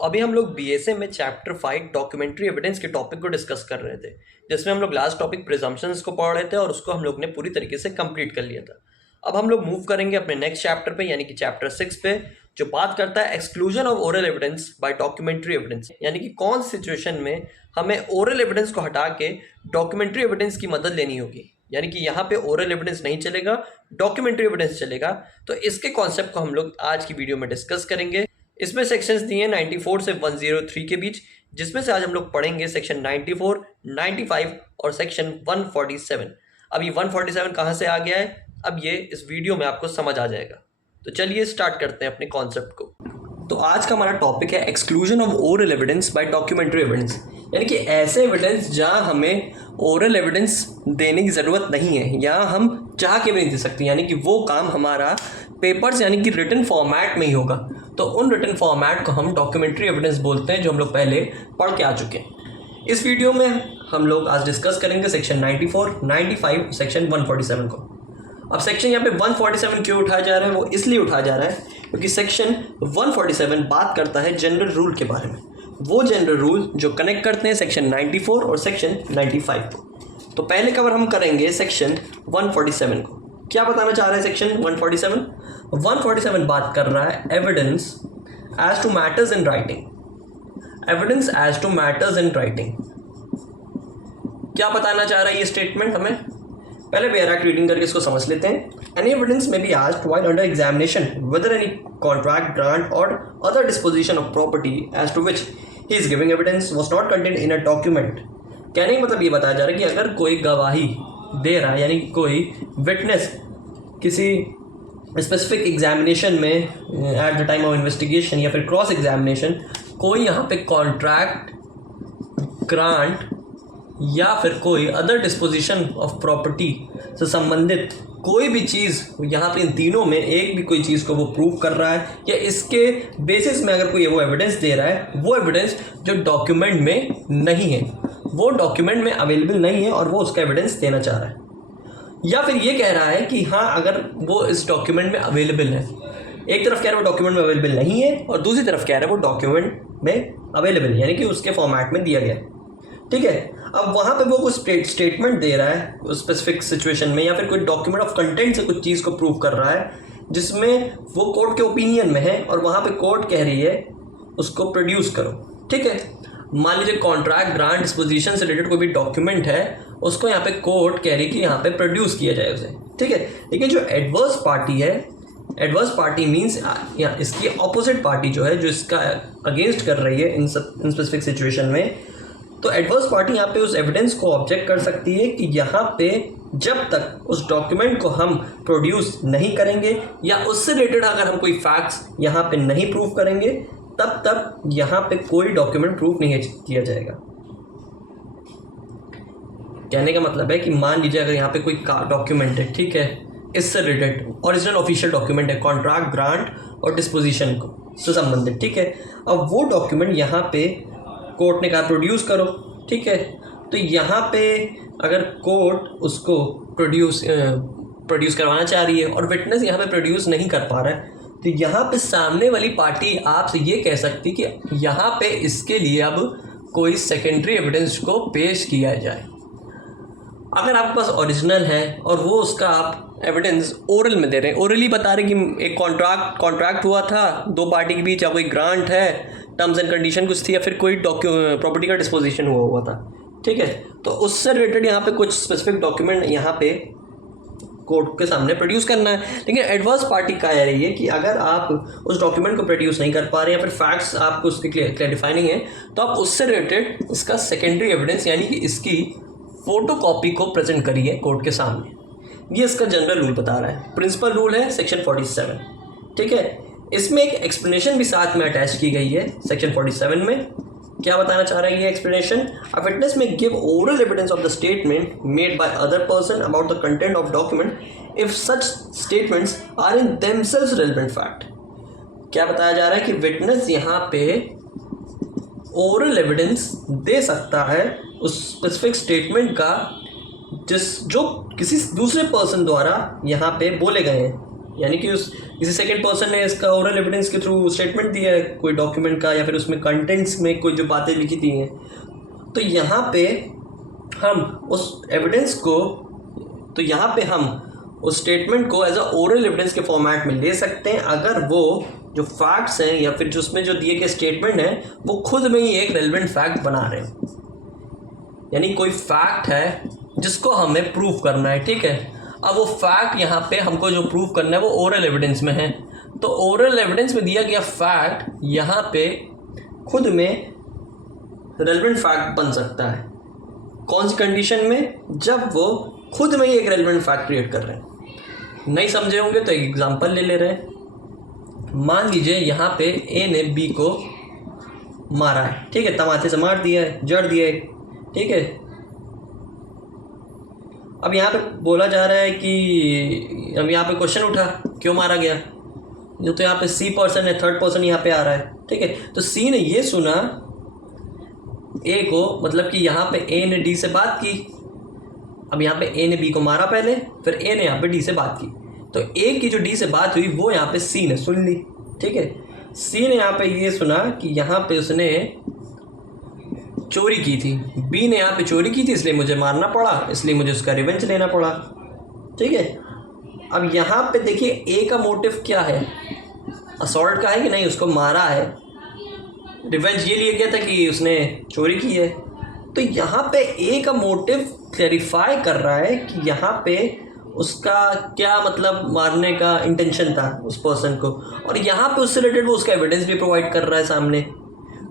अभी हम लोग बीएसए में चैप्टर 5 डॉक्यूमेंट्री एविडेंस के टॉपिक को डिस्कस कर रहे थे, जिसमें हम लोग लास्ट टॉपिक प्रिजम्पशंस को पढ़ रहे थे और उसको हम लोग ने पूरी तरीके से कंप्लीट कर लिया था। अब हम लोग मूव करेंगे अपने नेक्स्ट चैप्टर पे, यानी कि चैप्टर 6 पे, जो बात करता है exclusion of oral evidence bye documentary evidence, यानी कि कौन सिचुएशन में हमें ओरल एविडेंस को हटा के डॉक्यूमेंट्री एविडेंस की मदद लेनी होगी। यानी कि यहाँ पे ओरल एविडेंस नहीं चलेगा, डॉक्यूमेंट्री एविडेंस चलेगा। तो इसके कॉन्सेप्ट को हम लोग आज की वीडियो में डिस्कस करेंगे। इसमें सेक्शंस दिए हैं 94 से 103 के बीच, जिसमें से आज हम लोग पढ़ेंगे सेक्शन 94, 95 और सेक्शन 147। अब ये 147 कहाँ से आ गया है, अब ये इस वीडियो में आपको समझ आ जाएगा। तो चलिए स्टार्ट करते हैं अपने कॉन्सेप्ट को। तो आज का हमारा टॉपिक है exclusion of oral evidence bye documentary evidence, यानी कि ऐसे एविडेंस जहां हमें ओरल एविडेंस देने की ज़रूरत नहीं है, या हम चाह के भी नहीं दे सकते, यानी कि वो काम हमारा पेपर्स यानी कि रिटन फॉर्मेट में ही होगा। तो उन रिटन फॉर्मेट को हम डॉक्यूमेंट्री एविडेंस बोलते हैं, जो हम लोग पहले पढ़ के आ चुके हैं। इस वीडियो में हम लोग आज डिस्कस करेंगे सेक्शन 94, 95, सेक्शन 147 को। अब सेक्शन यहाँ पे 147 क्यों उठाया जा रहा है, वो इसलिए उठाया जा रहा है क्योंकि सेक्शन 147 बात करता है जनरल रूल के बारे में, वो जनरल रूल जो कनेक्ट करते हैं सेक्शन 94 और सेक्शन 95 को। तो पहले कवर हम करेंगे सेक्शन 147 को। क्या बताना चाह रहा है सेक्शन 147? 147 बात कर रहा है evidence as to matters in writing. Evidence as to matters in writing क्या बताना चाह रहा है ये स्टेटमेंट हमें? पहले पैराग्राफ रीडिंग करके इसको समझ लेते हैं। Any evidence may be asked while under examination whether any contract, grant or other disposition of property as to which he is giving evidence was not contained in a document। कहने का मतलब ये बताया जा रहा है कि अगर कोई गवाही दे रहा है, यानी कोई विटनेस किसी स्पेसिफिक एग्जामिनेशन में at the time of investigation या फिर क्रॉस एग्जामिनेशन कोई यहाँ पे कॉन्ट्रैक्ट, ग्रांट या फिर कोई अदर डिस्पोजिशन ऑफ प्रॉपर्टी से संबंधित कोई भी चीज़, यहाँ पे इन तीनों में एक भी कोई चीज़ को वो प्रूव कर रहा है या इसके बेसिस में अगर कोई वो एविडेंस दे रहा है, वो एविडेंस जो डॉक्यूमेंट में नहीं है, वो डॉक्यूमेंट में अवेलेबल नहीं है और वो उसका एविडेंस देना चाह रहा है, या फिर ये कह रहा है कि हाँ अगर वो इस डॉक्यूमेंट में अवेलेबल है। एक तरफ कह रहा है वो डॉक्यूमेंट में अवेलेबल नहीं है और दूसरी तरफ कह रहा है वो डॉक्यूमेंट में अवेलेबल है, यानी कि उसके फॉर्मेट में दिया गया है। ठीक है, अब वहाँ पे वो कुछ स्टेटमेंट दे रहा है उस स्पेसिफिक सिचुएशन में, या फिर कोई डॉक्यूमेंट ऑफ कंटेंट से कुछ चीज़ को प्रूव कर रहा है जिसमें वो कोर्ट के ओपिनियन में है और वहाँ पे कोर्ट कह रही है उसको प्रोड्यूस करो। ठीक है, मान लीजिए कॉन्ट्रैक्ट, ग्रांट, डिस्पोजिशन से रिलेटेड कोई भी डॉक्यूमेंट है, उसको यहाँ पे कोर्ट कह रही है कि यहाँ पे प्रोड्यूस किया जाए उसे। ठीक है, लेकिन जो एडवर्स पार्टी है, एडवर्स पार्टी मीन्स इसकी अपोजिट पार्टी जो है, जो इसका अगेंस्ट कर रही है इन स्पेसिफिक सिचुएशन में, तो एडवर्स पार्टी यहाँ पे उस एविडेंस को ऑब्जेक्ट कर सकती है कि यहाँ पे जब तक उस डॉक्यूमेंट को हम प्रोड्यूस नहीं करेंगे या उससे रिलेटेड अगर हम कोई फैक्ट्स यहाँ पे नहीं प्रूव करेंगे, तब तक यहाँ पे कोई डॉक्यूमेंट प्रूव नहीं किया जाएगा। कहने का मतलब है कि मान लीजिए अगर यहाँ पे कोई डॉक्यूमेंट है, ठीक है, इससे रिलेटेड ओरिजिनल ऑफिशियल डॉक्यूमेंट है, कॉन्ट्रैक्ट, ग्रांट और डिस्पोजिशन को से संबंधित। ठीक है, अब वो डॉक्यूमेंट यहाँ पे कोर्ट ने कहा प्रोड्यूस करो। ठीक है, तो यहाँ पे अगर कोर्ट उसको प्रोड्यूस करवाना चाह रही है और विटनेस यहाँ पे प्रोड्यूस नहीं कर पा रहा है, तो यहाँ पे सामने वाली पार्टी आपसे ये कह सकती कि यहाँ पे इसके लिए अब कोई सेकेंडरी एविडेंस को पेश किया जाए। अगर आपके पास ओरिजिनल है और वो उसका आप एविडेंस ओरल में दे रहे हैं, ओरली बता रहे कि एक कॉन्ट्रैक्ट हुआ था दो पार्टी के बीच, या कोई ग्रांट है, टर्म्स एंड कंडीशन कुछ थी, या फिर कोई प्रॉपर्टी का डिस्पोजिशन हुआ था। ठीक है, तो उससे रिलेटेड यहाँ पे कुछ स्पेसिफिक डॉक्यूमेंट यहाँ पे कोर्ट के सामने प्रोड्यूस करना है। लेकिन एडवर्स पार्टी कह रही है कि अगर आप उस डॉक्यूमेंट को प्रोड्यूस नहीं कर पा रहे हैं या फिर फैक्ट्स आपको उसके क्लैरिफाई नहीं है, तो आप उससे रिलेटेड इसका सेकेंडरी एविडेंस यानी कि इसकी फोटो कॉपी को प्रेजेंट करिए कोर्ट के सामने। ये इसका जनरल रूल बता रहा है, प्रिंसिपल रूल है सेक्शन 47। ठीक है, इसमें एक एक्सप्लेनेशन भी साथ में अटैच की गई है सेक्शन 47 में। क्या बताना चाह रहा है ये explanation? A witness may give oral evidence of the statement made by other person about the content of document if such statements are in themselves relevant fact. क्या बताया जा रहा है कि विटनेस यहाँ पे ओरल एविडेंस दे सकता है उस स्पेसिफिक स्टेटमेंट का जो किसी दूसरे पर्सन द्वारा यहाँ पे बोले गए हैं। यानी कि उस किसी सेकंड पर्सन ने इसका ओरल एविडेंस के थ्रू स्टेटमेंट दिया है कोई डॉक्यूमेंट का, या फिर उसमें कंटेंट्स में कोई जो बातें लिखी दी हैं, तो यहाँ पे हम उस एविडेंस को, तो यहाँ पे हम उस स्टेटमेंट को एज अ ओरल एविडेंस के फॉर्मेट में ले सकते हैं अगर वो जो फैक्ट्स हैं या फिर जो उसमें जो दिए गए स्टेटमेंट हैं वो खुद में ही एक रेलिवेंट फैक्ट बना रहे हैं। यानी कोई फैक्ट है जिसको हमें प्रूव करना है, ठीक है। अब वो फैक्ट यहाँ पे हमको जो प्रूव करना है वो ओरल एविडेंस में है, तो ओरल एविडेंस में दिया गया फैक्ट यहाँ पे खुद में रेलिवेंट फैक्ट बन सकता है। कौन सी कंडीशन में? जब वो खुद में ही एक रेलिवेंट फैक्ट क्रिएट कर रहे हैं। नहीं समझे होंगे तो एक एग्जांपल ले रहे हैं। मान लीजिए यहाँ पे ए ने बी को मारा है, ठीक है, तमाचे से मार दिया है, जड़ दिया है, ठीक है। अब यहाँ पे बोला जा रहा है कि अब यहाँ पे क्वेश्चन उठा क्यों मारा गया, जो तो यहाँ पे सी पर्सन है, थर्ड पर्सन यहाँ पे आ रहा है, ठीक है। तो सी ने ये सुना ए को, मतलब कि यहाँ पे ए ने डी से बात की। अब यहाँ पे ए ने बी को मारा पहले, फिर ए ने यहाँ पे डी से बात की, तो ए की जो डी से बात हुई वो यहाँ पे सी ने सुन ली, ठीक है। सी ने यहाँ पे ये सुना कि यहाँ पे उसने चोरी की थी, बी ने यहाँ पे चोरी की थी इसलिए मुझे मारना पड़ा, इसलिए मुझे उसका रिवेंज लेना पड़ा, ठीक है। अब यहाँ पे देखिए ए का मोटिव क्या है, असॉल्ट का है कि नहीं, उसको मारा है, रिवेंज ये लिया गया था कि उसने चोरी की है। तो यहाँ पे ए का मोटिव क्लैरिफाई कर रहा है कि यहाँ पे उसका क्या मतलब मारने का इंटेंशन था उस पर्सन को, और यहाँ पे उससे रिलेटेड वो उसका एविडेंस भी प्रोवाइड कर रहा है सामने।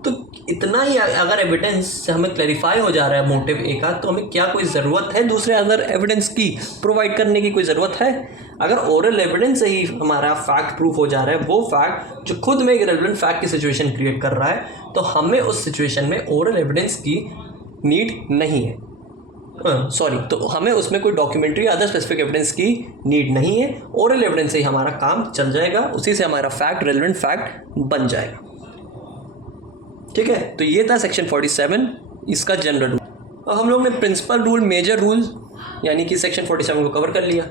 तो इतना ही अगर एविडेंस से हमें क्लैरिफाई हो जा रहा है मोटिव ए का, तो हमें क्या कोई ज़रूरत है दूसरे अदर एविडेंस की प्रोवाइड करने की? कोई ज़रूरत है? अगर ओरल एविडेंस से ही हमारा फैक्ट प्रूफ हो जा रहा है, वो फैक्ट जो खुद में एक रेलेवेंट फैक्ट की सिचुएशन क्रिएट कर रहा है, तो हमें उस सिचुएशन में ओरल एविडेंस की नीड नहीं है। तो हमें उसमें कोई डॉक्यूमेंट्री अदर स्पेसिफिक एविडेंस की नीड नहीं है। ओरल एविडेंस से ही हमारा काम चल जाएगा, उसी से हमारा फैक्ट रेलेवेंट फैक्ट बन जाएगा, ठीक है। तो ये था सेक्शन 47 इसका जनरल रूल। अब हम लोग ने प्रिंसिपल रूल, मेजर रूल यानी कि सेक्शन 47 को कवर कर लिया।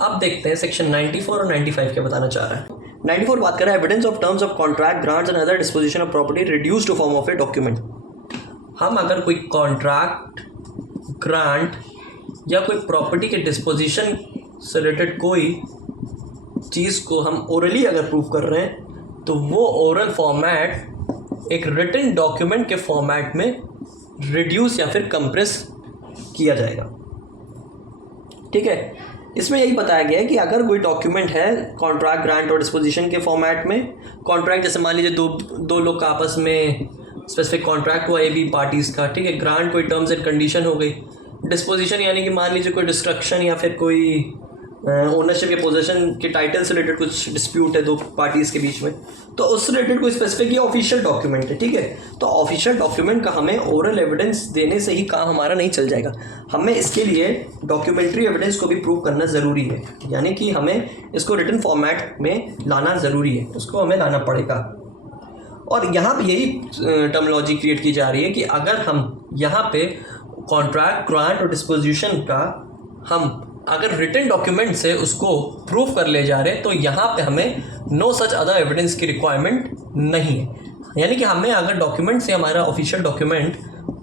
अब देखते हैं सेक्शन 94 और 95 क्या बताना चाह रहा है। 94 बात कर रहा है evidence of terms of contract, grants and other disposition of property reduce to form of a document. हम अगर कोई कॉन्ट्रैक्ट, ग्रांट या कोई प्रॉपर्टी के डिस्पोजिशन से रिलेटेड कोई चीज़ को हम ओरली अगर प्रूव कर रहे हैं, तो वो ओरल फॉर्मेट एक रिटन डॉक्यूमेंट के फॉर्मेट में रिड्यूस या फिर कंप्रेस किया जाएगा, ठीक है। इसमें यही बताया गया है कि अगर कोई डॉक्यूमेंट है कॉन्ट्रैक्ट, ग्रांट और डिस्पोजिशन के फॉर्मेट में, कॉन्ट्रैक्ट जैसे मान लीजिए दो लोग का आपस में स्पेसिफिक कॉन्ट्रैक्ट हुआ ए बी पार्टीज़ का, ठीक है। ग्रांट कोई टर्म्स एंड कंडीशन हो गई, डिस्पोजिशन यानी कि मान लीजिए कोई डिस्ट्रक्शन या फिर कोई ओनरशिप या पोजीशन के टाइटल से रिलेटेड कुछ डिस्प्यूट है दो पार्टीज़ के बीच में, तो उससे रिलेटेड कोई स्पेसिफिक ये ऑफिशियल डॉक्यूमेंट है, ठीक है। तो ऑफिशियल डॉक्यूमेंट का हमें ओरल एविडेंस देने से ही काम हमारा नहीं चल जाएगा, हमें इसके लिए डॉक्यूमेंट्री एविडेंस को भी प्रूव करना ज़रूरी है, यानी कि हमें इसको रिटन फॉर्मेट में लाना ज़रूरी है, उसको हमें लाना पड़ेगा। और यहाँ पे यही टर्मिनोलॉजी क्रिएट की जा रही है कि अगर हम यहाँ पे कॉन्ट्रैक्ट, ग्रांट और डिस्पोजिशन का हम अगर रिटन डॉक्यूमेंट से उसको प्रूफ कर ले जा रहे हैं, तो यहाँ पे हमें नो सच अदर एविडेंस की रिक्वायरमेंट नहीं है। यानी कि हमें अगर डॉक्यूमेंट से हमारा ऑफिशियल डॉक्यूमेंट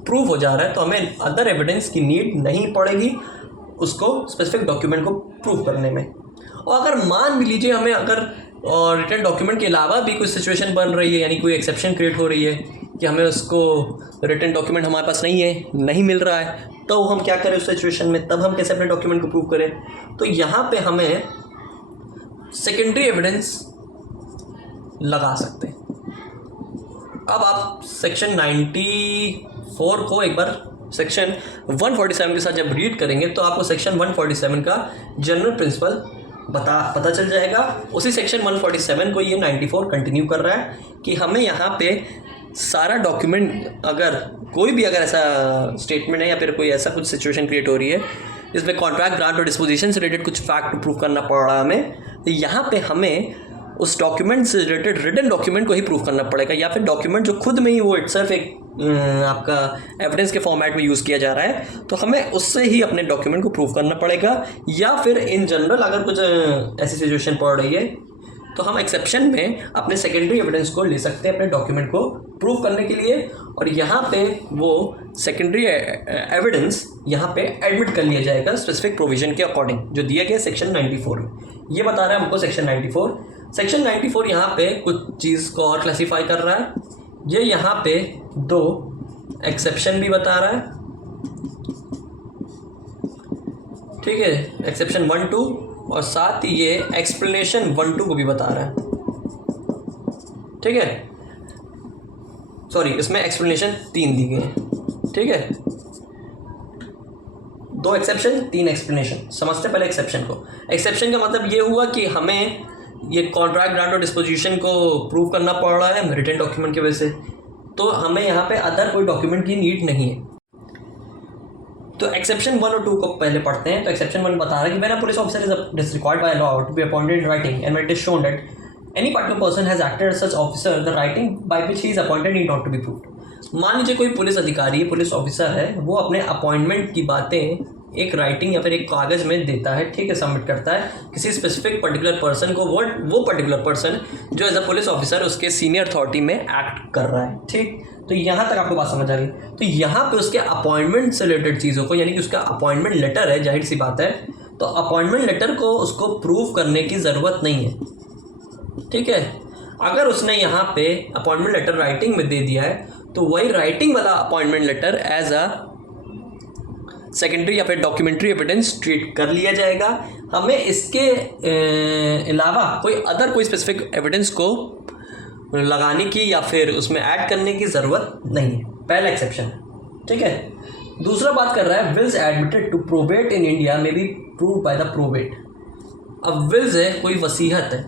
प्रूफ हो जा रहा है, तो हमें अदर एविडेंस की नीड नहीं पड़ेगी उसको स्पेसिफिक डॉक्यूमेंट को प्रूव करने में। और अगर मान भी लीजिए हमें अगर रिटन डॉक्यूमेंट के अलावा भी कोई सिचुएशन बन रही है, यानी कोई एक्सेप्शन क्रिएट हो रही है कि हमें उसको रिटन डॉक्यूमेंट हमारे पास नहीं है, नहीं मिल रहा है, तो हम क्या करें उस सिचुएशन में, तब हम कैसे अपने डॉक्यूमेंट को प्रूव करें? तो यहाँ पे हमें सेकेंडरी एविडेंस लगा सकते हैं। अब आप सेक्शन 94 को एक बार सेक्शन 147 के साथ जब रीड करेंगे, तो आपको सेक्शन 147 का जनरल प्रिंसिपल पता चल जाएगा। उसी सेक्शन 147 को ये 94 कंटिन्यू कर रहा है कि हमें यहाँ पे सारा डॉक्यूमेंट, अगर कोई भी अगर ऐसा स्टेटमेंट है या फिर कोई ऐसा कुछ सिचुएशन क्रिएट हो रही है जिसमें कॉन्ट्रैक्ट, ग्रांट और डिस्पोजिशन से रिलेटेड कुछ फैक्ट प्रूफ करना पड़ रहा है हमें, तो यहाँ पे हमें उस डॉक्यूमेंट से रिलेटेड रिटन डॉक्यूमेंट को ही प्रूव करना पड़ेगा, या फिर डॉक्यूमेंट जो खुद में ही वो इटसेल्फ एक आपका एविडेंस के फॉर्मेट में यूज़ किया जा रहा है, तो हमें उससे ही अपने डॉक्यूमेंट को प्रूव करना पड़ेगा। या फिर इन जनरल अगर कुछ ऐसी सिचुएशन पड़ रही है तो हम एक्सेप्शन में अपने सेकेंडरी एविडेंस को ले सकते हैं अपने डॉक्यूमेंट को प्रूव करने के लिए, और यहाँ पे वो सेकेंडरी एविडेंस यहाँ पे एडमिट कर लिया जाएगा स्पेसिफिक प्रोविजन के अकॉर्डिंग जो दिया गया सेक्शन 94 में। ये बता रहा है हमको सेक्शन 94। सेक्शन 94 यहाँ पे कुछ चीज़ को और क्लासीफाई कर रहा है। ये यहाँ पे 2 एक्सेप्शन भी बता रहा है, ठीक है, एक्सेप्शन 1, 2, और साथ ही ये एक्सप्लेनेशन 1, 2 को भी बता रहा है, ठीक है। सॉरी, इसमें एक्सप्लेनेशन 3 दी गई है, ठीक है। 2 एक्सेप्शन 3 एक्सप्लेनेशन। समझते पहले एक्सेप्शन को। एक्सेप्शन का मतलब ये हुआ कि हमें ये कॉन्ट्रैक्ट, ग्रांट और डिस्पोजिशन को प्रूव करना पड़ रहा है रिटन डॉक्यूमेंट की वजह से, तो हमें यहाँ पे अदर कोई डॉक्यूमेंट की नीड नहीं है। तो एक्सेप्शन 1 और 2 को पहले पढ़ते हैं। तो एक्सेप्शन 1 बता रहा है कि when a police officer is required by law to be appointed in writing and when it is shown that any particular person has acted as such officer the writing by which he is appointed need not to be proved. मान लीजिए कोई police अधिकारी, police officer है, वो अपने appointment की बातें एक राइटिंग या फिर एक कागज़ में देता है, ठीक है, सबमिट करता है किसी स्पेसिफिक पर्टिकुलर पर्सन को। वो पर्टिकुलर पर्सन जो एज अ पुलिस ऑफिसर उसके सीनियर अथॉरिटी में एक्ट कर रहा है, ठीक। तो यहाँ तक आपको बात समझ आ गई। तो यहाँ पे उसके अपॉइंटमेंट से रिलेटेड चीज़ों को, यानी कि उसका अपॉइंटमेंट लेटर है, जाहिर सी बात है, तो अपॉइंटमेंट लेटर को उसको प्रूव करने की ज़रूरत नहीं है, ठीक है। अगर उसने यहाँ पे अपॉइंटमेंट लेटर राइटिंग में दे दिया है तो वही राइटिंग वाला appointment letter as a secondary या फिर डॉक्यूमेंट्री एविडेंस ट्रीट कर लिया जाएगा। हमें इसके अलावा कोई स्पेसिफिक एविडेंस को लगाने की या फिर उसमें ऐड करने की ज़रूरत नहीं है। पहला एक्सेप्शन, ठीक है। दूसरा बात कर रहा है wills admitted to probate in India may be prove by the probate. अब विल्स है, कोई वसीहत है,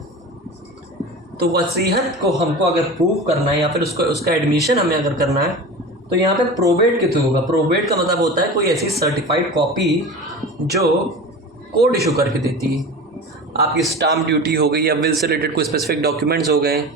तो वसीहत को हमको अगर प्रूव करना है या फिर उसका एडमिशन हमें अगर करना है तो यहाँ पे प्रोबेट के थ्रू होगा। प्रोबेट का मतलब होता है कोई ऐसी सर्टिफाइड कॉपी जो कोर्ट इशू करके देती है। आपकी स्टाम्प ड्यूटी हो गई या विल से रिलेटेड कोई स्पेसिफिक डॉक्यूमेंट्स हो गए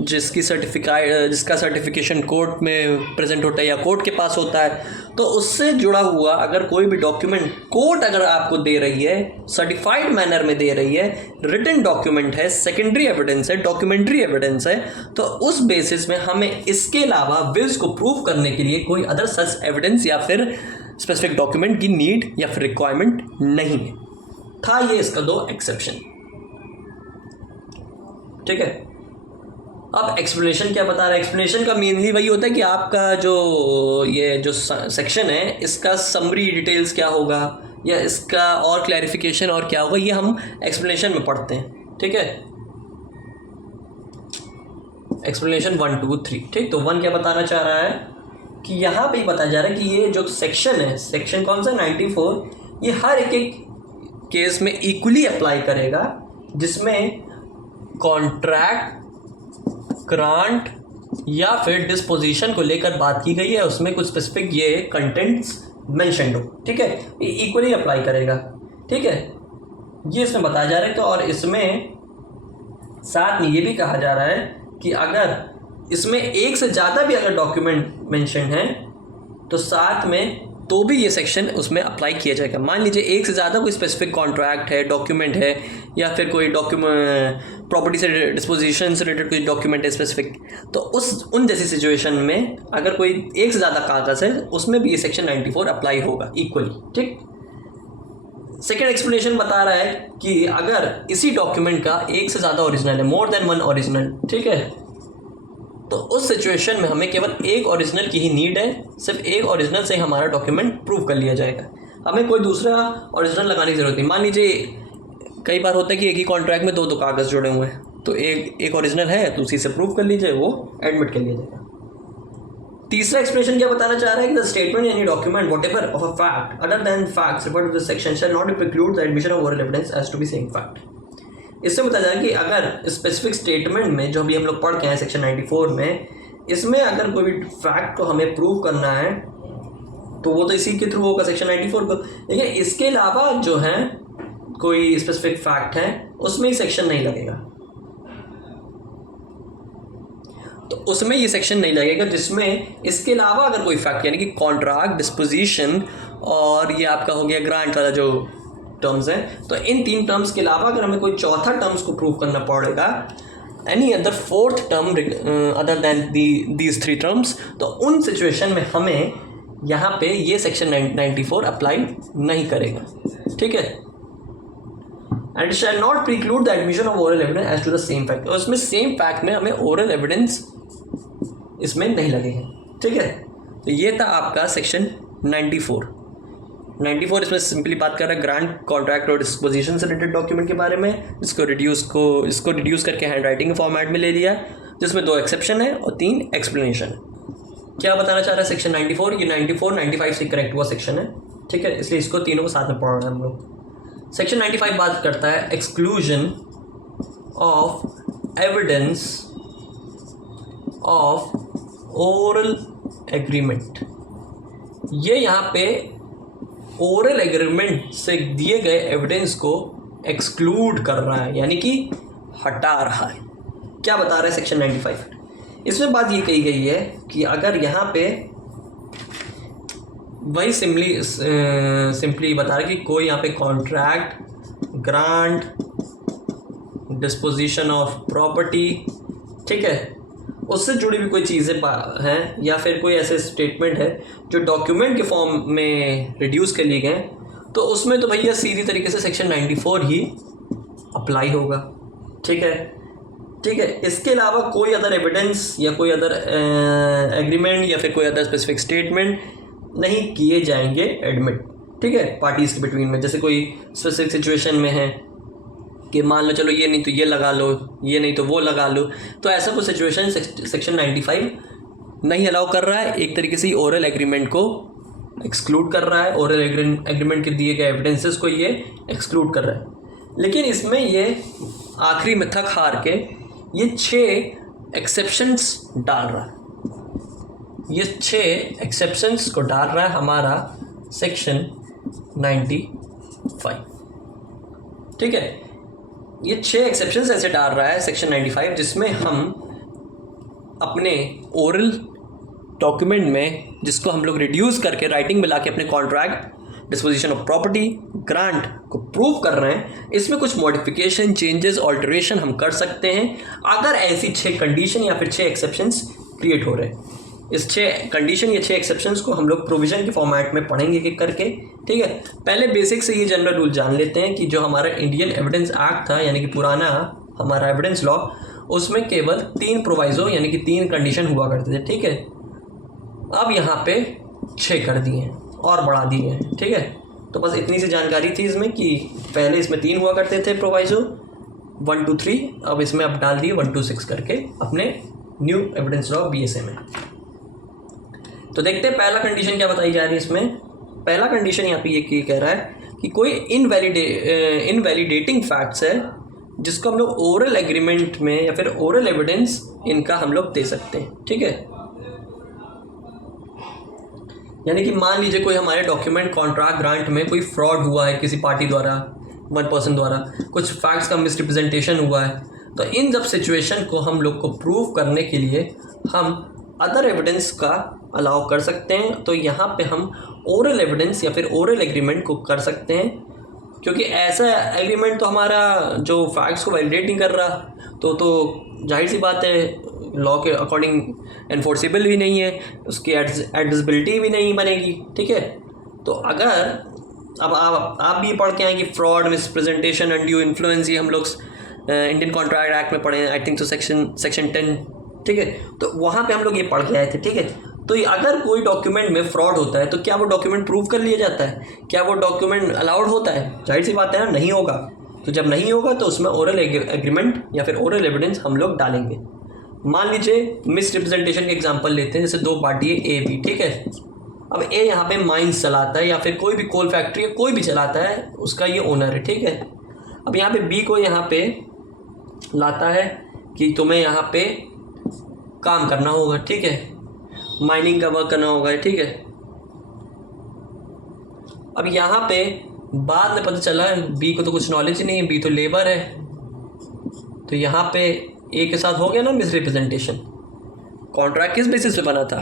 जिसका सर्टिफिकेशन कोर्ट में प्रेजेंट होता है या कोर्ट के पास होता है, तो उससे जुड़ा हुआ अगर कोई भी डॉक्यूमेंट कोर्ट अगर आपको दे रही है, सर्टिफाइड मैनर में दे रही है, रिटन डॉक्यूमेंट है, सेकेंडरी एविडेंस है, डॉक्यूमेंट्री एविडेंस है, तो उस बेसिस में हमें इसके अलावा विल्स को प्रूव करने के लिए कोई अदर सच एविडेंस या फिर स्पेसिफिक डॉक्यूमेंट की नीड या फिर रिक्वायरमेंट नहीं है। था ये इसका 2 एक्सेप्शन, ठीक है। अब एक्सप्लेनेशन क्या बता रहा है? एक्सप्लेनेशन का मेनली वही होता है कि आपका जो सेक्शन है इसका समरी डिटेल्स क्या होगा या इसका और क्लैरिफिकेशन और क्या होगा, ये हम एक्सप्लेनेशन में पढ़ते हैं, ठीक है। एक्सप्लेनेशन 1, 2, 3, ठीक। तो 1 क्या बताना चाह रहा है कि यहाँ पे ही बताया जा रहा है कि ये जो सेक्शन है, सेक्शन कौन सा 94, ये हर एक केस में इक्वली अप्लाई करेगा जिसमें कॉन्ट्रैक्ट, ग्रांट या फिर डिस्पोजिशन को लेकर बात की गई है, उसमें कुछ स्पेसिफिक ये कंटेंट्स मेंशन्ड हो, ठीक है, ये इक्वली अप्लाई करेगा, ठीक है। ये इसमें बताया जा रहा है। तो और इसमें साथ में ये भी कहा जा रहा है कि अगर इसमें एक से ज़्यादा भी अगर डॉक्यूमेंट मेंशन है तो साथ में तो भी ये सेक्शन उसमें अप्लाई किया जाएगा। मान लीजिए एक से ज़्यादा कोई स्पेसिफिक कॉन्ट्रैक्ट है, डॉक्यूमेंट है या फिर कोई प्रॉपर्टी से डिस्पोजिशन से रिलेटेड कोई डॉक्यूमेंट है स्पेसिफिक, तो उन जैसी सिचुएशन में अगर कोई एक से ज़्यादा कागज़ है उसमें भी ये सेक्शन 94 अप्लाई होगा इक्वली, ठीक। सेकेंड एक्सप्लेनेशन बता रहा है कि अगर इसी डॉक्यूमेंट का एक से ज़्यादा ओरिजिनल है, मोर देन 1 ओरिजिनल, ठीक है, तो उस सिचुएशन में हमें केवल एक ओरिजिनल की ही नीड है। सिर्फ एक ओरिजिनल से हमारा डॉक्यूमेंट प्रूव कर लिया जाएगा, हमें कोई दूसरा ओरिजिनल लगाने की ज़रूरत नहीं। मान लीजिए कई बार होता है कि एक ही कॉन्ट्रैक्ट में 2 कागज़ जुड़े हुए हैं, तो एक ओरिजिनल है तो उसी से प्रूव कर लीजिए, वो एडमिट कर लिया जाएगा। तीसरा एक्सप्लेनेशन क्या बताना चाह रहा है कि the statement any document whatever of a fact other than facts referred to this section shall not preclude the admission of oral evidence as to be same fact. इससे बताया जा रहा है कि अगर स्पेसिफिक स्टेटमेंट में जो भी हम लोग पढ़ के हैं सेक्शन 94 में, इसमें अगर कोई फैक्ट को हमें प्रूव करना है तो वो तो इसी के थ्रू होगा सेक्शन 94 को, लेकिन इसके अलावा जो है कोई स्पेसिफिक फैक्ट है उसमें ही सेक्शन नहीं लगेगा, तो उसमें ये सेक्शन नहीं लगेगा, जिसमें इसके अलावा अगर कोई फैक्ट यानी कि कॉन्ट्रैक्ट, डिस्पोजिशन और ये आपका हो गया ग्रांट वाला जो टर्म्स हैं, तो इन 3 टर्म्स के अलावा अगर हमें कोई चौथा टर्म्स को प्रूव करना पड़ेगा, any other fourth term other than these 3 terms, तो उन सिचुएशन में हमें यहाँ पे ये सेक्शन 94 अप्लाई नहीं करेगा, ठीक है। And shall not preclude the admission of oral evidence as to the same fact, और इसमें सेम फैक्ट में हमें ओरल एविडेंस इसमें नहीं लगेगा, ठीक है। तो ये था आपका सेक्शन 94 इसमें सिंपली बात कर रहा है ग्रांट, कॉन्ट्रैक्ट और डिस्पोजिशन से रिलेटेड डॉक्यूमेंट के बारे में, इसको रिड्यूस करके हैंड राइटिंग फॉर्मेट में ले लिया, जिसमें 2 एक्सेप्शन है और 3 एक्सप्लेनेशन है। क्या बताना चाह रहा है सेक्शन 94? ये 94 95 से करेक्ट हुआ सेक्शन है, ठीक है, इसलिए इसको तीनों को साथ में पढ़ रहे हैं हम लोग। सेक्शन 95 बात करता है exclusion of evidence of oral agreement. ये यहाँ पे ओरल एग्रीमेंट से दिए गए एविडेंस को एक्सक्लूड कर रहा है, यानी कि हटा रहा है। क्या बता रहा है सेक्शन 95? इसमें बात ये कही गई है कि अगर यहाँ पे वही सिंपली बता रहा है कि कोई यहाँ पे contract, grant, disposition of property, ठीक है, उससे जुड़ी भी कोई चीज़ें हैं या फिर कोई ऐसे स्टेटमेंट है जो डॉक्यूमेंट के फॉर्म में रिड्यूस कर लिए गए, तो उसमें तो भैया सीधी तरीके से सेक्शन 94 ही अप्लाई होगा, ठीक है, ठीक है। इसके अलावा कोई अदर एविडेंस या कोई अदर एग्रीमेंट या फिर कोई अदर स्पेसिफिक स्टेटमेंट नहीं किए जाएंगे एडमिट, ठीक है, पार्टीज़ के बिटवीन में। जैसे कोई स्पेसिफिक सिचुएशन में है कि मान लो चलो ये नहीं तो ये लगा लो, ये नहीं तो वो लगा लो, तो ऐसा कोई सिचुएशन सेक्शन 95 नहीं अलाउ कर रहा है। एक तरीके से ओरल एग्रीमेंट को एक्सक्लूड कर रहा है, ओरल एग्रीमेंट के दिए गए एविडेंसेस को ये एक्सक्लूड कर रहा है। लेकिन इसमें ये आखिरी में थक हार के ये 6 एक्सेप्शंस डाल रहा है, ये 6 एक्सेप्शंस को डाल रहा है हमारा सेक्शन 95, ठीक है। ये 6 एक्सेप्शंस ऐसे डाल रहा है सेक्शन 95, जिसमें हम अपने ओरल डॉक्यूमेंट में, जिसको हम लोग रिड्यूस करके राइटिंग में लाके अपने contract, disposition of property, grant को प्रूव कर रहे हैं, इसमें कुछ मॉडिफिकेशन, चेंजेस, ऑल्टरेशन हम कर सकते हैं अगर ऐसी 6 कंडीशन या फिर 6 एक्सेप्शंस क्रिएट हो रहे हैं। इस 6 कंडीशन या 6 एक्सेप्शंस को हम लोग प्रोविजन के फॉर्मेट में पढ़ेंगे एक करके, ठीक है। पहले बेसिक से ये जनरल रूल जान लेते हैं कि जो हमारा इंडियन एविडेंस एक्ट था, यानी कि पुराना हमारा एविडेंस लॉ, उसमें केवल 3 प्रोवाइजो यानी कि 3 कंडीशन हुआ करते थे, ठीक है। अब यहाँ पे 6 कर दिए हैं और बढ़ा दिए हैं, ठीक है। तो बस इतनी सी जानकारी थी इसमें कि पहले इसमें 3 हुआ करते थे प्रोवाइजो 1 2 3, अब इसमें अब डाल दिए 1 2 6 करके अपने न्यू एविडेंस लॉ BSA में। तो देखते हैं पहला कंडीशन क्या बताई जा रही है इसमें। पहला कंडीशन यहाँ पे ये कह रहा है कि कोई इनवैलिडेटिंग फैक्ट्स है जिसको हम लोग ओरल एग्रीमेंट में या फिर ओरल एविडेंस इनका हम लोग दे सकते हैं, ठीक है। यानी कि मान लीजिए कोई हमारे डॉक्यूमेंट, कॉन्ट्रैक्ट, ग्रांट में कोई फ्रॉड हुआ है किसी पार्टी द्वारा, 1 पर्सन द्वारा, कुछ फैक्ट्स का मिसरिप्रेजेंटेशन हुआ है, तो इन सब सिचुएशन को हम लोग को प्रूव करने के लिए हम अदर एविडेंस का अलाउ कर सकते हैं। तो यहाँ पे हम ओरल एविडेंस या फिर ओरल एग्रीमेंट को कर सकते हैं, क्योंकि ऐसा एग्रीमेंट तो हमारा जो फैक्ट्स को वैलिडेट नहीं कर रहा, तो जाहिर सी बात है लॉ के अकॉर्डिंग एनफोर्सेबल भी नहीं है, उसकी एडमिसिबिलिटी भी नहीं बनेगी, ठीक है। तो अगर अब आप भी पढ़ के आए कि फ्रॉड, मिसप्रेजेंटेशन, अनड्यू इन्फ्लुएंस, ये हम लोग इंडियन कॉन्ट्रैक्ट एक्ट में पढ़े हैं, आई थिंक तो सेक्शन 10, ठीक है। तो वहाँ पे हम लोग ये पढ़ के आए थे, ठीक है। तो अगर कोई डॉक्यूमेंट में फ्रॉड होता है तो क्या वो डॉक्यूमेंट प्रूव कर लिया जाता है? क्या वो डॉक्यूमेंट अलाउड होता है? जाहिर सी बात है ना, नहीं होगा। तो जब नहीं होगा तो उसमें ओरल एग्रीमेंट या फिर ओरल एविडेंस हम लोग डालेंगे। मान लीजिए मिसरिप्रेजेंटेशन के एग्जांपल लेते हैं, जैसे 2 पार्टी है A B, ठीक है। अब A यहाँ पे माइंस चलाता है या फिर कोई भी कोल फैक्ट्री है, कोई भी चलाता है, उसका ये ओनर है, ठीक है। अब यहाँ पे B को यहाँ पे लाता है कि तुम्हें यहाँ पे काम करना होगा, ठीक है, माइनिंग का वर्क करना होगा, ठीक है। अब यहाँ पे बाद में पता चला B को तो कुछ नॉलेज ही नहीं है, B तो लेबर है, तो यहाँ पे A के साथ हो गया ना मिसरिप्रेजेंटेशन। कॉन्ट्रैक्ट किस बेसिस पे बना था?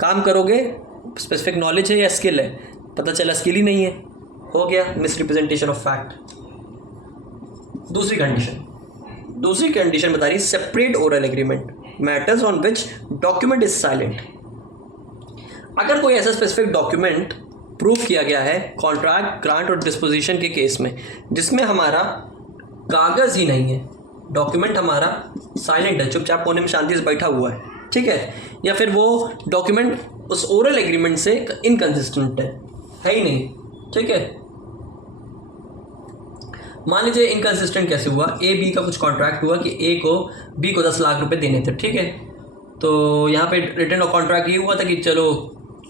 काम करोगे, स्पेसिफिक नॉलेज है या स्किल है? पता चला स्किल ही नहीं है, हो गया मिस रिप्रेजेंटेशन ऑफ फैक्ट। दूसरी कंडीशन बता रही है separate oral agreement matters on which document is silent. अगर कोई ऐसा स्पेसिफिक डॉक्यूमेंट प्रूव किया गया है कॉन्ट्रैक्ट, ग्रांट और डिस्पोजिशन के केस में जिसमें हमारा कागज ही नहीं है, डॉक्यूमेंट हमारा साइलेंट है, चुपचाप कोने में शांति से बैठा हुआ है, ठीक है, या फिर वो डॉक्यूमेंट उस ओरल एग्रीमेंट से इनकंसिस्टेंट है ही नहीं, ठीक है। मान लीजिए इनकंसिस्टेंट कैसे हुआ, ए बी का कुछ कॉन्ट्रैक्ट हुआ कि ए को बी को 10 लाख रुपए देने थे, ठीक है। तो यहाँ पे रिटर्न ऑफ कॉन्ट्रैक्ट ये हुआ था कि चलो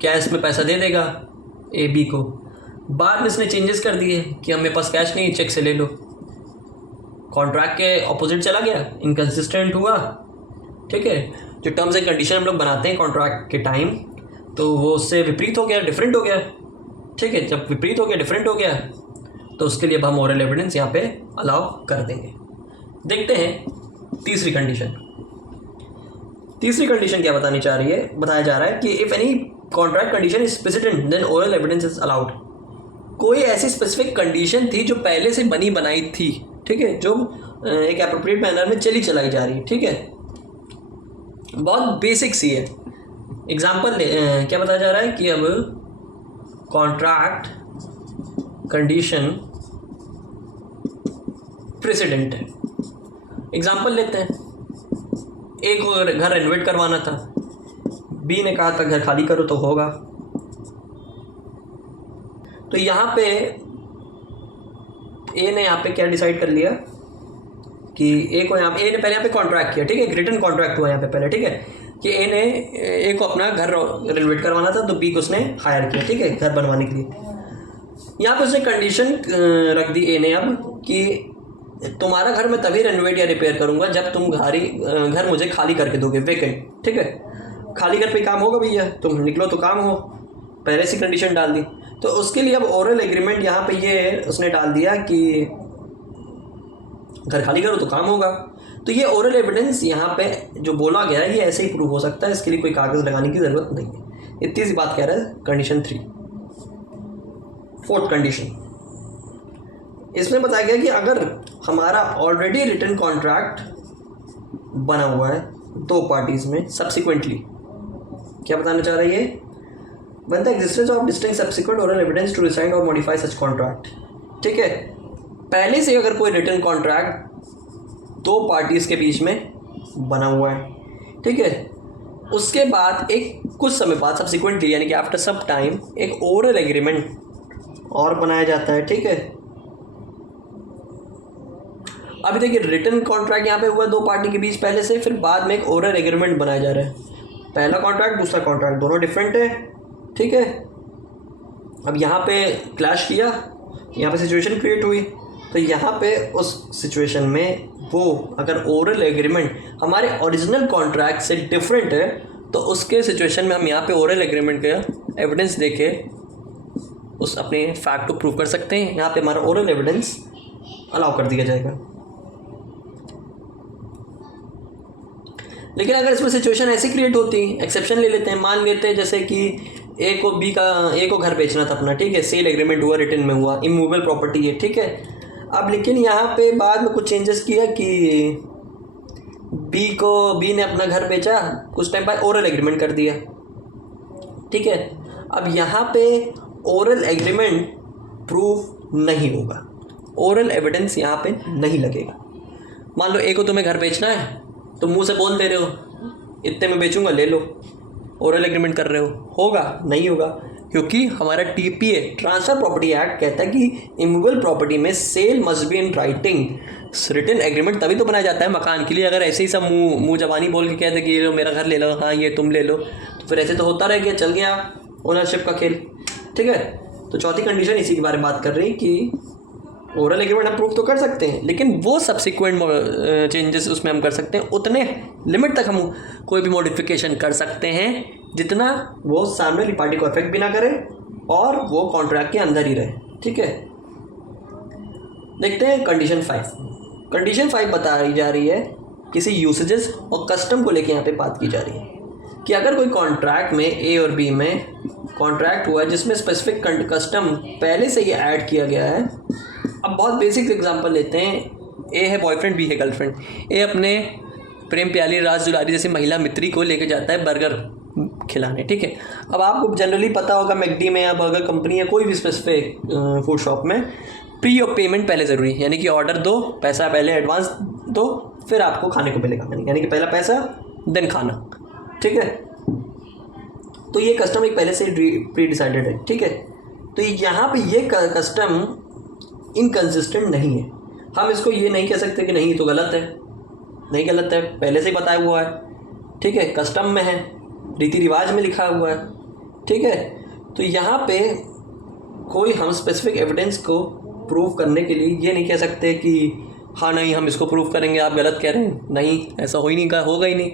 कैश में पैसा दे देगा ए बी को, बाद में इसने चेंजेस कर दिए कि हमें पास कैश नहीं, चेक से ले लो। कॉन्ट्रैक्ट के ऑपोजिट चला गया, इनकंसिस्टेंट हुआ, ठीक है। जो टर्म्स एंड कंडीशन हम लोग बनाते हैं कॉन्ट्रैक्ट के टाइम, तो वो उससे विपरीत हो गया, डिफरेंट हो गया, ठीक है। जब विपरीत हो गया, डिफरेंट हो गया, तो उसके लिए अब हम ओरल एविडेंस यहाँ पे अलाउ कर देंगे। देखते हैं तीसरी कंडीशन क्या बतानी चाह रही है, बताया जा रहा है कि if any contract condition is precedent then oral evidence is allowed. कोई ऐसी स्पेसिफिक कंडीशन थी जो पहले से बनी बनाई थी, ठीक है, जो एक एप्रोप्रिएट मैनर में चलाई जा रही है, ठीक है, बहुत बेसिक सी है। एग्जाम्पल क्या बताया जा रहा है कि अब कॉन्ट्रैक्ट कंडीशन प्रेसिडेंट है। एग्जाम्पल लेते हैं, ए को घर रेनोवेट करवाना था, बी ने कहा था घर खाली करो तो होगा। तो यहाँ पे ए ने यहाँ पे क्या डिसाइड कर लिया कि ए ने पहले यहाँ पे कॉन्ट्रैक्ट किया, ठीक है, रिटन कॉन्ट्रैक्ट हुआ यहाँ पे पहले, ठीक है, कि ए को अपना घर रेनोवेट करवाना था, तो बी को उसने हायर किया, ठीक है, घर बनवाने के लिए। यहाँ पे उसने कंडीशन रख दी ए ने अब कि तुम्हारा घर मैं तभी रेनोवेट या रिपेयर करूंगा जब तुम घर मुझे खाली करके दोगे, वेकेंट, ठीक है। खाली घर पे काम होगा भैया, तुम निकलो तो काम हो, पहले से कंडीशन डाल दी। तो उसके लिए अब ओरल एग्रीमेंट यहाँ पे ये उसने डाल दिया कि घर खाली करो तो काम होगा। तो ये ओरल एविडेंस यहाँ पे जो बोला गया है ये ऐसे ही प्रूव हो सकता है, इसके लिए कोई कागज लगाने की जरूरत नहीं है। इतनी सी बात कह रहा है कंडीशन 3। फोर्थ कंडीशन, इसमें बताया गया कि अगर हमारा ऑलरेडी रिटन कॉन्ट्रैक्ट बना हुआ है दो पार्टीज में सब्सिक्वेंटली, क्या बताना चाह रही है, when the existence of distinct subsequent oral evidence to rescind or modify such contract, ठीक है, पहले से अगर कोई रिटन कॉन्ट्रैक्ट दो पार्टीज के बीच में बना हुआ है, ठीक है, उसके बाद एक कुछ समय बाद सब्सिक्वेंटली यानी कि आफ्टर सब टाइम एक ओरल एग्रीमेंट और बनाया जाता है, ठीक है। अभी देखिए रिटन कॉन्ट्रैक्ट यहाँ पे हुआ दो पार्टी के बीच पहले से, फिर बाद में एक ओरल एग्रीमेंट बनाया जा रहा है। पहला कॉन्ट्रैक्ट दूसरा कॉन्ट्रैक्ट दोनों डिफरेंट है, ठीक है। अब यहाँ पे क्लैश किया, यहाँ पे सिचुएशन क्रिएट हुई, तो यहाँ पे उस सिचुएशन में वो अगर ओरल एग्रीमेंट हमारे ओरिजिनल कॉन्ट्रैक्ट से डिफरेंट है तो उसके सिचुएशन में हम यहाँ पे ओरल एग्रीमेंट का एविडेंस देके उस अपने फैक्ट को प्रूव कर सकते हैं। यहाँ पे हमारा ओरल एविडेंस अलाउ कर दिया जाएगा। लेकिन अगर इसमें सिचुएशन ऐसी क्रिएट होती, एक्सेप्शन ले लेते हैं, मान लेते हैं जैसे कि ए को घर बेचना था अपना, ठीक है, सेल एग्रीमेंट हुआ, रिटन में हुआ, इमूवेबल प्रॉपर्टी है, ठीक है। अब लेकिन यहाँ पे बाद में कुछ चेंजेस किया कि बी ने अपना घर बेचा, कुछ टाइम बाद ओरल एग्रीमेंट कर दिया, ठीक है। अब यहाँ पे ओरल एग्रीमेंट प्रूफ नहीं होगा, ओरल एविडेंस यहाँ पे नहीं लगेगा। मान लो ए को तुम्हें घर बेचना है, तो मुंह से बोल दे रहे हो इतने में बेचूंगा ले लो, ओरल एग्रीमेंट कर रहे हो, होगा नहीं होगा, क्योंकि हमारा टीपीए ट्रांसफर प्रॉपर्टी एक्ट कहता है कि इमूवेबल प्रॉपर्टी में sale must be in writing. Written agreement तभी तो बनाया जाता है मकान के लिए। अगर ऐसे ही सब मुंह जबानी बोल के कहते कि ये लो मेरा घर ले लो, हाँ ये तुम ले लो, तो फिर ऐसे तो होता रह गया, चल गया ओनरशिप का खेल, ठीक है। तो चौथी कंडीशन इसी के बारे में बात कर रही कि ओरल एग्रीमेंट हम प्रूफ तो कर सकते हैं, लेकिन वो सब्सिक्वेंट चेंजेस उसमें हम कर सकते हैं, उतने लिमिट तक हम कोई भी मॉडिफिकेशन कर सकते हैं जितना वो सामने वाली पार्टी को अफेक्ट भी ना करे और वो कॉन्ट्रैक्ट के अंदर ही रहे, ठीक है। देखते हैं कंडीशन 5 बता जा रही है किसी यूसेजेस और कस्टम को लेके यहाँ पे बात की जा रही है कि अगर कोई कॉन्ट्रैक्ट में ए और बी में कॉन्ट्रैक्ट हुआ है जिसमें स्पेसिफिक कस्टम पहले से ही ऐड किया गया है। अब बहुत बेसिक एग्जांपल लेते हैं, ए है बॉयफ्रेंड, बी है गर्लफ्रेंड। ए अपने प्रेम प्याली राज दुलारी जैसी महिला मित्री को लेके जाता है बर्गर खिलाने, ठीक है। अब आपको जनरली पता होगा मैकडी में या बर्गर कंपनी या कोई भी स्पेसिफिक फूड शॉप में प्री और पेमेंट पहले ज़रूरी है, यानी कि ऑर्डर दो, पैसा पहले एडवांस दो, फिर आपको खाने को मिलेगा, यानी कि पहला पैसा देन खाना, ठीक है। तो ये कस्टम एक पहले से प्री डिसाइडेड है, ठीक है। तो यहाँ पे ये कस्टम इनकंसिस्टेंट नहीं है। हम इसको ये नहीं कह सकते कि नहीं तो गलत है, नहीं गलत है, पहले से ही बताया हुआ है, ठीक है, कस्टम में है, रीति रिवाज में लिखा हुआ है, ठीक है। तो यहाँ पे कोई हम स्पेसिफिक एविडेंस को प्रूव करने के लिए ये नहीं कह सकते कि हाँ नहीं हम इसको प्रूव करेंगे, आप गलत कह रहे हैं, नहीं ऐसा हो ही नहीं, होगा ही नहीं।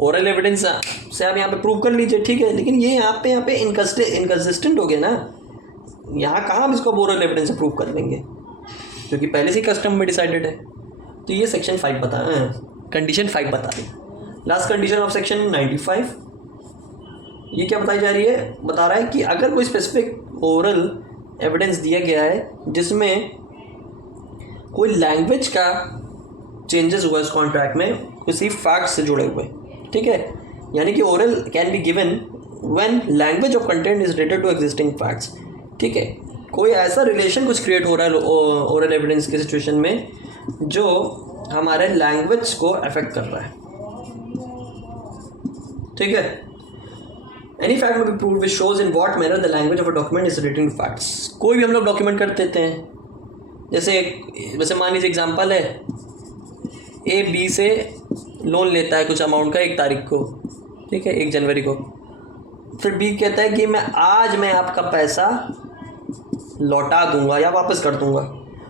ओरल एविडेंस से आप यहाँ पे प्रूव कर लीजिए, ठीक है, लेकिन ये यहाँ पे इनकंसिस्टेंट हो गया ना। यहाँ कहाँ हम इसको ओरल एविडेंस से प्रूव कर लेंगे, क्योंकि पहले से ही कस्टम में डिसाइडेड है। तो ये सेक्शन 5 कंडीशन 5 बता रही है। लास्ट कंडीशन ऑफ सेक्शन 95 ये क्या बताई जा रही है, बता रहा है कि अगर कोई स्पेसिफिक ओरल एविडेंस दिया गया है जिसमें कोई लैंग्वेज का चेंजेस हुआ इस कॉन्ट्रैक्ट में किसी फैक्ट से जुड़े हुए, ठीक है, यानी कि oral can be given when language of content is related to existing facts, ठीक है। कोई ऐसा रिलेशन कुछ क्रिएट हो रहा है ओरल एविडेंस के सिचुएशन में जो हमारे लैंग्वेज को अफेक्ट कर रहा है, ठीक है। Any fact may be proved which shows in what manner the language of a document is related to facts. कोई भी हम लोग डॉक्यूमेंट कर देते हैं, जैसे मान लीजिए एग्जांपल है, ए बी से लोन लेता है कुछ अमाउंट का 1 तारीख को, ठीक है, 1 जनवरी को। फिर बी कहता है कि आज मैं आपका पैसा लौटा दूंगा या वापस कर दूंगा।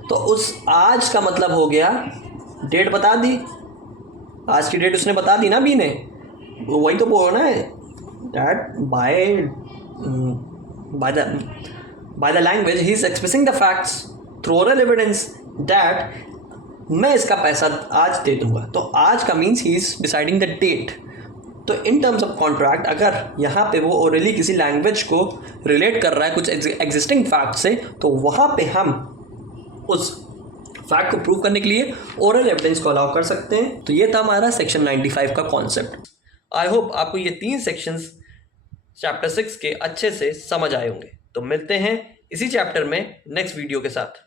तो उस आज का मतलब हो गया, डेट बता दी, आज की डेट उसने बता दी ना बी ने, वही तो बोलना है that by the language he is expressing the facts through oral evidence that मैं इसका पैसा आज दे दूंगा। तो आज का means he is deciding the date. तो इन टर्म्स ऑफ कॉन्ट्रैक्ट अगर यहाँ पे वो ओरली किसी लैंग्वेज को रिलेट कर रहा है कुछ एग्जिस्टिंग फैक्ट से, तो वहाँ पे हम उस फैक्ट को प्रूव करने के लिए ओरल एविडेंस को अलाउ कर सकते हैं। तो ये था हमारा सेक्शन 95 का कॉन्सेप्ट। आई होप आपको ये 3 सेक्शंस चैप्टर 6 के अच्छे से समझ आए होंगे। तो मिलते हैं इसी चैप्टर में नेक्स्ट वीडियो के साथ।